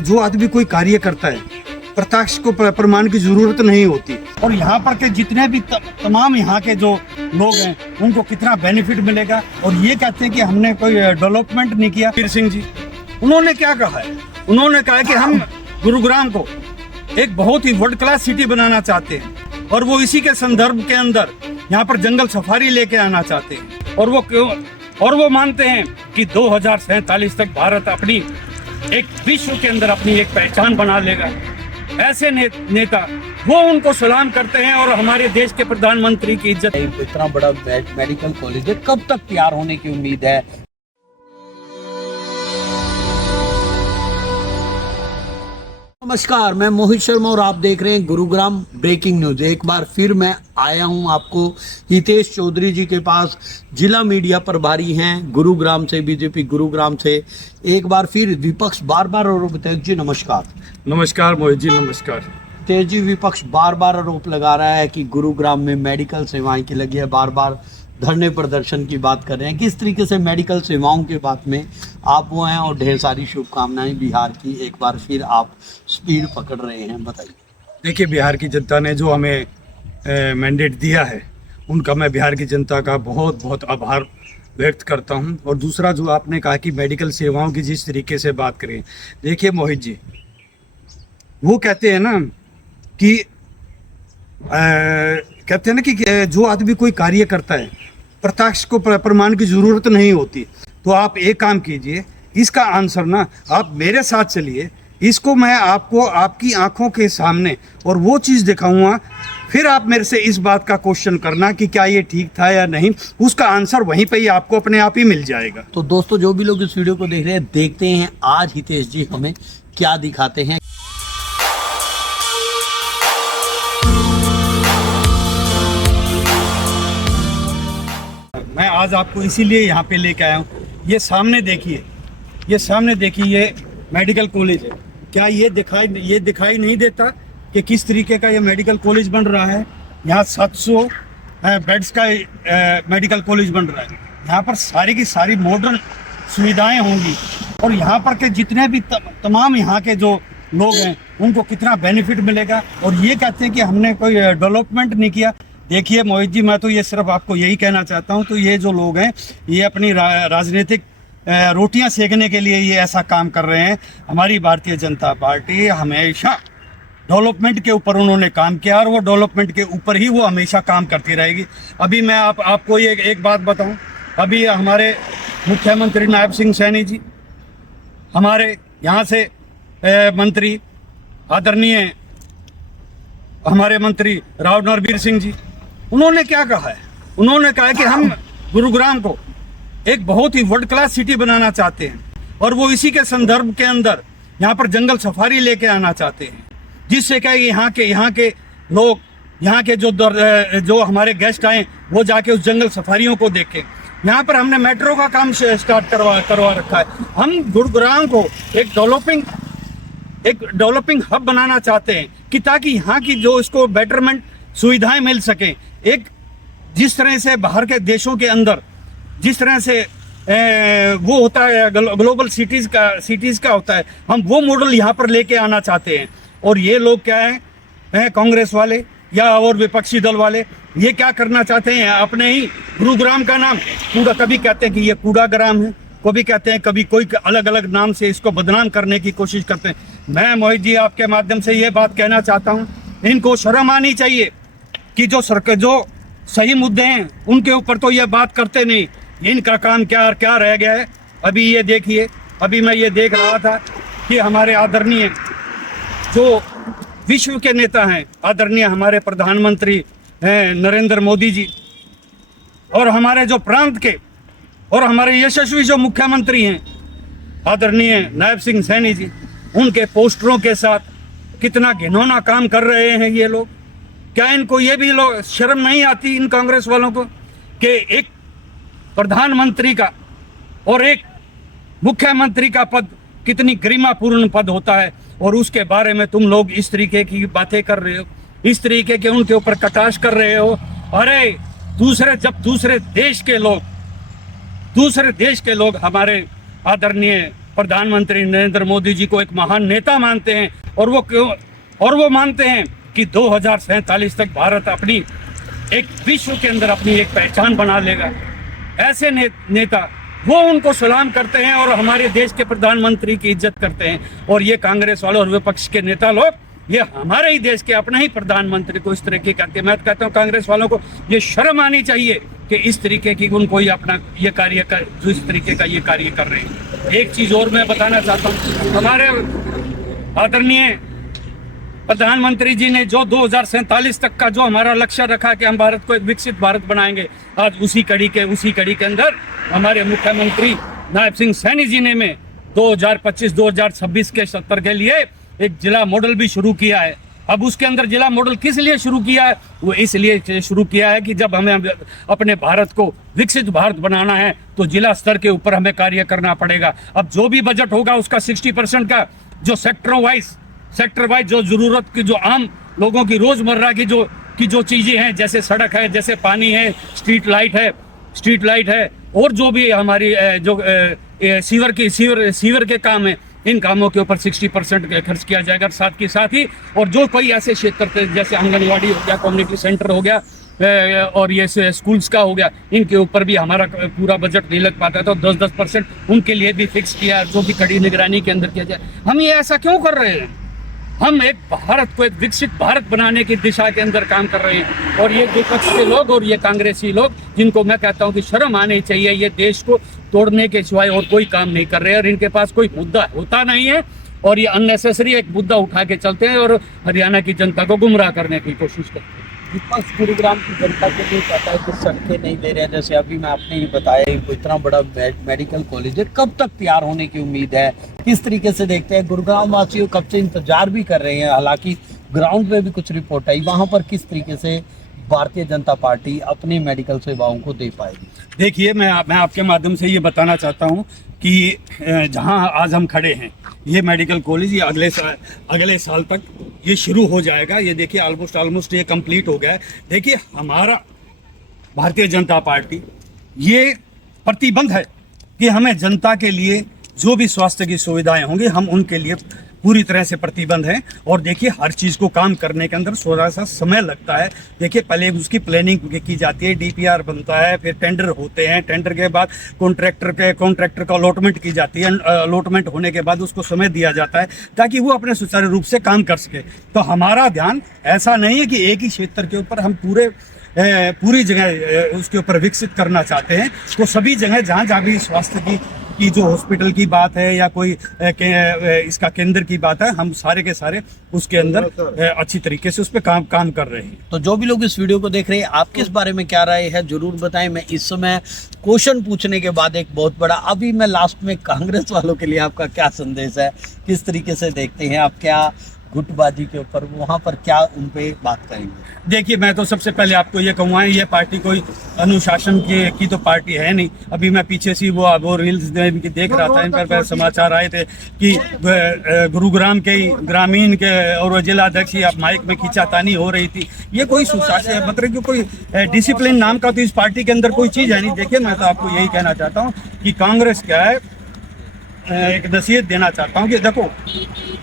जो आदमी कोई कार्य करता है प्रत्यक्ष को प्रमाण की जरूरत नहीं होती। और यहाँ पर के जितने भी तमाम यहाँ के जो लोग हैं उनको कितना बेनिफिट मिलेगा। और ये कहते हैं कि हमने कोई डेवलपमेंट नहीं किया। वीर सिंह जी उन्होंने क्या कहा है, उन्होंने कहा है कि हम गुरुग्राम को एक बहुत ही वर्ल्ड क्लास सिटी बनाना चाहते हैं और वो इसी के संदर्भ के अंदर यहाँ पर जंगल सफारी लेके आना चाहते हैं। और वो मानते हैं कि 2047 तक भारत अपनी एक विश्व के अंदर अपनी एक पहचान बना लेगा। ऐसे नेता वो उनको सलाम करते हैं और हमारे देश के प्रधानमंत्री की इज्जत। इतना बड़ा मेडिकल कॉलेज है, कब तक तैयार होने की उम्मीद है? नमस्कार, मैं मोहित शर्मा और आप देख रहे हैं गुरुग्राम ब्रेकिंग न्यूज। एक बार फिर मैं आया हूं आपको हितेश चौधरी जी के पास, जिला मीडिया प्रभारी हैं गुरुग्राम से, बीजेपी गुरुग्राम से। एक बार फिर विपक्ष बार बार आरोप, तेज जी नमस्कार। नमस्कार मोहित जी, नमस्कार। तेज जी, विपक्ष बार बार आरोप लगा रहा है कि गुरुग्राम में मेडिकल सेवाएं की लगी है, बार बार धरने प्रदर्शन की बात कर रहे हैं। किस तरीके से मेडिकल सेवाओं के बात में आप वो हैं और ढेर सारी शुभकामनाएं बिहार की, एक बार फिर आप स्पीड पकड़ रहे हैं, बताइए। देखिए, बिहार की जनता ने जो हमें मैंडेट दिया है उनका मैं बिहार की जनता का बहुत बहुत आभार व्यक्त करता हूं। और दूसरा जो आपने कहा कि मेडिकल सेवाओं की जिस तरीके से बात करें, देखिए मोहित जी, वो कहते हैं ना कि कहते हैं ना कि जो आदमी कोई कार्य करता है प्रत्यक्ष को प्रमाण की जरूरत नहीं होती। तो आप एक काम कीजिए, इसका आंसर ना आप मेरे साथ चलिए, इसको मैं आपको आपकी आंखों के सामने और वो चीज़ दिखाऊंगा, फिर आप मेरे से इस बात का क्वेश्चन करना कि क्या ये ठीक था या नहीं। उसका आंसर वहीं पे ही आपको अपने आप ही मिल जाएगा। तो दोस्तों, जो भी लोग इस वीडियो को देख रहे हैं, देखते हैं आज हितेश जी हमें क्या दिखाते हैं। मैं आज आपको इसीलिए यहाँ पे लेके आया हूँ। ये सामने देखिए, ये मेडिकल कॉलेज है। क्या ये दिखाई नहीं देता कि किस तरीके का ये मेडिकल कॉलेज बन रहा है? यहाँ 700 बेड्स का मेडिकल कॉलेज बन रहा है। यहाँ पर सारी की सारी मॉडर्न सुविधाएं होंगी और यहाँ पर के जितने भी तमाम यहाँ के जो लोग हैं उनको कितना बेनिफिट मिलेगा। और ये कहते हैं कि हमने कोई डेवलपमेंट नहीं किया। देखिए मोहित जी, मैं तो ये सिर्फ आपको यही कहना चाहता हूँ, तो ये जो लोग हैं ये अपनी राजनीतिक रोटियां सेकने के लिए ये ऐसा काम कर रहे हैं। हमारी भारतीय जनता पार्टी हमेशा डेवलपमेंट के ऊपर उन्होंने काम किया और वो डेवलपमेंट के ऊपर ही वो हमेशा काम करती रहेगी। अभी मैं आपको ये एक बात बताऊं, अभी हमारे मुख्यमंत्री नायब सिंह सैनी जी, हमारे यहाँ से मंत्री आदरणीय हमारे मंत्री राव नरवीर सिंह जी, उन्होंने क्या कहा है? उन्होंने कहा है कि हम गुरुग्राम को एक बहुत ही वर्ल्ड क्लास सिटी बनाना चाहते हैं और वो इसी के संदर्भ के अंदर यहाँ पर जंगल सफारी लेके आना चाहते हैं, जिससे क्या यहाँ के लोग, यहाँ के जो हमारे गेस्ट आए वो जाके उस जंगल सफारियों को देखें। यहाँ पर हमने मेट्रो का काम स्टार्ट करवा रखा है। हम गुरुग्राम को एक डेवलपिंग हब बनाना चाहते हैं कि ताकि यहाँ की जो इसको बेटरमेंट सुविधाएं मिल सकें। एक जिस तरह से बाहर के देशों के अंदर जिस तरह से वो होता है ग्लोबल सिटीज़ का होता है, हम वो मॉडल यहाँ पर लेके आना चाहते हैं। और ये लोग क्या हैं, कांग्रेस वाले या और विपक्षी दल वाले, ये क्या करना चाहते हैं? अपने ही गुरुग्राम का नाम कभी कहते हैं कि ये कूड़ाग्राम है, कभी कहते हैं, कभी कोई अलग अलग नाम से इसको बदनाम करने की कोशिश करते हैं। मैं मोहित जी आपके माध्यम से ये बात कहना चाहता हूँ, इनको शर्म आनी चाहिए कि जो सही मुद्दे हैं उनके ऊपर तो ये बात करते नहीं। इनका काम क्या रह गया है? अभी ये देखिए, अभी मैं ये देख रहा था कि हमारे आदरणीय जो विश्व के नेता हैं, आदरणीय हमारे प्रधानमंत्री हैं नरेंद्र मोदी जी, और हमारे जो प्रांत के और हमारे यशस्वी जो मुख्यमंत्री हैं आदरणीय नायब सिंह सैनी जी, उनके पोस्टरों के साथ कितना घिनौना काम कर रहे हैं ये लोग। क्या इनको ये भी लोग शर्म नहीं आती, इन कांग्रेस वालों को, कि एक प्रधानमंत्री का और एक मुख्यमंत्री का पद कितनी गरिमापूर्ण पद होता है और उसके बारे में तुम लोग इस तरीके की बातें कर रहे हो, इस तरीके के उनके ऊपर कटाक्ष कर रहे हो। अरे दूसरे देश के लोग हमारे आदरणीय प्रधानमंत्री नरेंद्र मोदी जी को एक महान नेता मानते हैं, और वो मानते हैं कि 2047 तक भारत अपनी एक विश्व के अंदर अपनी एक पहचान बना लेगा। ऐसे नेता वो उनको सलाम करते हैं और हमारे देश के प्रधानमंत्री की इज्जत करते हैं। और ये कांग्रेस वाले और विपक्ष के नेता लोग ये हमारे ही देश के अपने ही प्रधानमंत्री को इस तरीके करते हैं। मैं कहता हूँ कांग्रेस वालों को ये शर्म आनी चाहिए कि इस तरीके की उनको ये अपना ये कार्य कर, जो इस तरीके का ये कार्य कर रहे हैं। एक चीज और मैं बताना चाहता हूँ, हमारे आदरणीय प्रधानमंत्री जी ने जो 2047 तक का जो हमारा लक्ष्य रखा कि हम भारत को एक विकसित भारत बनाएंगे, आज उसी कड़ी के अंदर हमारे मुख्यमंत्री नायब सिंह सैनी जी ने में 2025-2026 के सत्र के लिए एक जिला मॉडल भी शुरू किया है। अब उसके अंदर जिला मॉडल किस लिए शुरू किया है? वो इसलिए शुरू किया है कि जब हमें अपने भारत को विकसित भारत बनाना है तो जिला स्तर के ऊपर हमें कार्य करना पड़ेगा। अब जो भी बजट होगा उसका 60% का जो सेक्टर वाइज जो जरूरत की, जो आम लोगों की रोजमर्रा की जो चीजें हैं, जैसे सड़क है, जैसे पानी है, स्ट्रीट लाइट है और जो भी हमारी जो सीवर के काम है, इन कामों के ऊपर 60% खर्च किया जाएगा। साथ ही और जो कोई ऐसे क्षेत्र जैसे आंगनवाड़ी हो गया, कम्युनिटी सेंटर हो गया और ये स्कूल्स का हो गया, इनके ऊपर भी हमारा पूरा बजट नहीं लग पाता, तो 10% उनके लिए भी फिक्स किया, जो भी कड़ी निगरानी के अंदर किया जाए। हम ये ऐसा क्यों कर रहे हैं? हम एक भारत को एक विकसित भारत बनाने की दिशा के अंदर काम कर रहे हैं। और ये विपक्ष के लोग और ये कांग्रेसी लोग, जिनको मैं कहता हूँ कि शर्म आनी चाहिए, ये देश को तोड़ने के सिवाय और कोई काम नहीं कर रहे हैं और इनके पास कोई मुद्दा होता नहीं है और ये अननेसेसरी एक मुद्दा उठा के चलते हैं और हरियाणा की जनता को गुमराह करने की कोशिश करते हैं। विपक्ष गुरुग्राम की जनता के लिए कहता है कि सड़कें नहीं दे रहे हैं। जैसे अभी मैं आपने ये बताया इतना बड़ा मेडिकल कॉलेज है, कब तक तैयार होने की उम्मीद है? किस तरीके से देखते हैं? गुरुग्राम वासियों कब से इंतजार भी कर रहे हैं, हालांकि ग्राउंड पे भी कुछ रिपोर्ट आई, वहाँ पर किस तरीके से भारतीय जनता पार्टी अपनी मेडिकल सेवाओं को दे पाएगी? देखिए, मैं आपके माध्यम से ये बताना चाहता हूँ कि जहाँ आज हम खड़े हैं, ये मेडिकल कॉलेज ये अगले साल तक ये शुरू हो जाएगा। ये देखिए ऑलमोस्ट ये कंप्लीट हो गया है। देखिए, हमारा भारतीय जनता पार्टी ये प्रतिबद्ध है कि हमें जनता के लिए जो भी स्वास्थ्य की सुविधाएं होंगी, हम उनके लिए पूरी तरह से प्रतिबद्ध हैं। और देखिए, हर चीज़ को काम करने के अंदर थोड़ा सा समय लगता है। देखिए, पहले उसकी प्लानिंग की जाती है, डीपीआर बनता है, फिर टेंडर होते हैं, टेंडर के बाद कॉन्ट्रैक्टर का अलॉटमेंट की जाती है, अलॉटमेंट होने के बाद उसको समय दिया जाता है ताकि वो अपने सुचारू रूप से काम कर सके। तो हमारा ध्यान ऐसा नहीं है कि एक ही क्षेत्र के ऊपर हम पूरी जगह उसके ऊपर विकसित करना चाहते हैं। तो सभी जगह जहाँ भी स्वास्थ्य की जो हॉस्पिटल की बात है या कोई इसका केंद्र की बात है, हम सारे के सारे उसके अंदर अच्छी तरीके से उस पर काम कर रहे हैं। तो जो भी लोग इस वीडियो को देख रहे हैं, आपके इस बारे में क्या राय है जरूर बताएं। मैं इस समय क्वेश्चन पूछने के बाद एक बहुत बड़ा, अभी मैं लास्ट में कांग्रेस वालों के लिए आपका क्या संदेश है, किस तरीके से देखते हैं आप, क्या गुटबाजी के ऊपर वहाँ पर क्या उन पे बात करेंगे? देखिए, मैं तो सबसे पहले आपको ये कहूँगा, ये पार्टी कोई अनुशासन की तो पार्टी है नहीं। अभी मैं पीछे से वो रील्स देख रहा था, इन पर समाचार आए थे कि गुरुग्राम के ग्रामीण के और जिला अध्यक्ष या माइक में खींचातानी हो रही थी। ये कोई सुशासन, मतलब कि कोई डिसिप्लिन नाम का तो इस पार्टी के अंदर कोई चीज़ है नहीं। देखिए, मैं तो आपको यही कहना चाहता हूँ कि कांग्रेस क्या है, एक नसीहत देना चाहता हूँ कि देखो,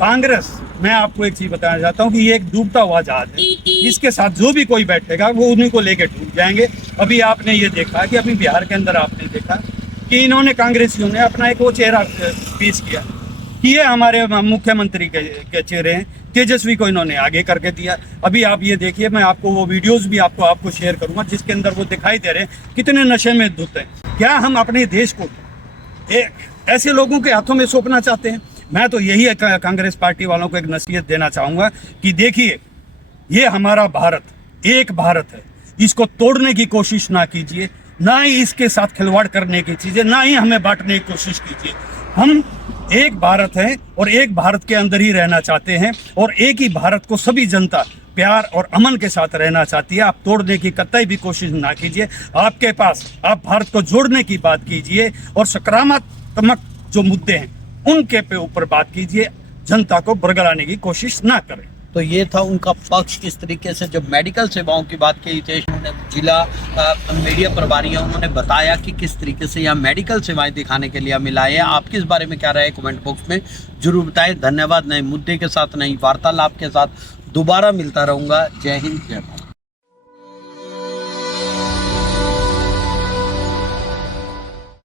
कांग्रेस, मैं आपको एक चीज बताना चाहता हूँ कि ये एक डूबता हुआ जहाज है। इसके साथ जो भी कोई बैठेगा वो उन्हीं को लेकर डूब जाएंगे। अभी आपने ये देखा कि अभी बिहार के अंदर आपने देखा कि इन्होंने कांग्रेसियों ने अपना एक वो चेहरा पेश किया कि ये हमारे मुख्यमंत्री के चेहरे हैं। तेजस्वी को इन्होंने आगे करके दिया। अभी आप ये देखिए, मैं आपको वो वीडियोस भी आपको शेयर करूंगा जिसके अंदर वो दिखाई दे रहे हैं कितने नशे में धुत हैं। क्या हम अपने देश को ऐसे लोगों के हाथों में सौंपना चाहते हैं? मैं तो यही कांग्रेस पार्टी वालों को एक नसीहत देना चाहूँगा कि देखिए, ये हमारा भारत एक भारत है, इसको तोड़ने की कोशिश ना कीजिए, ना ही इसके साथ खिलवाड़ करने की चीज़ें, ना ही हमें बांटने की कोशिश कीजिए। हम एक भारत हैं और एक भारत के अंदर ही रहना चाहते हैं और एक ही भारत को सभी जनता प्यार और अमन के साथ रहना चाहती है। आप तोड़ने की कतई भी कोशिश ना कीजिए। आपके पास, आप भारत को जोड़ने की बात कीजिए और सकारात्मक जो मुद्दे हैं उनके पे ऊपर बात कीजिए, जनता को बरगलाने की कोशिश ना करें। तो ये था उनका पक्ष। किस तरीके से जब मेडिकल सेवाओं की बात की थी, उन्होंने जिला मीडिया प्रभारी हैं, उन्होंने बताया कि किस तरीके से यहाँ मेडिकल सेवाएं दिखाने के लिए हम लाए हैं। आपके इस बारे में क्या राय है कमेंट बॉक्स में जरूर बताएं। धन्यवाद। नए मुद्दे के साथ, नई वार्तालाप के साथ दोबारा मिलता रहूँगा। जय हिंद, जय भारत।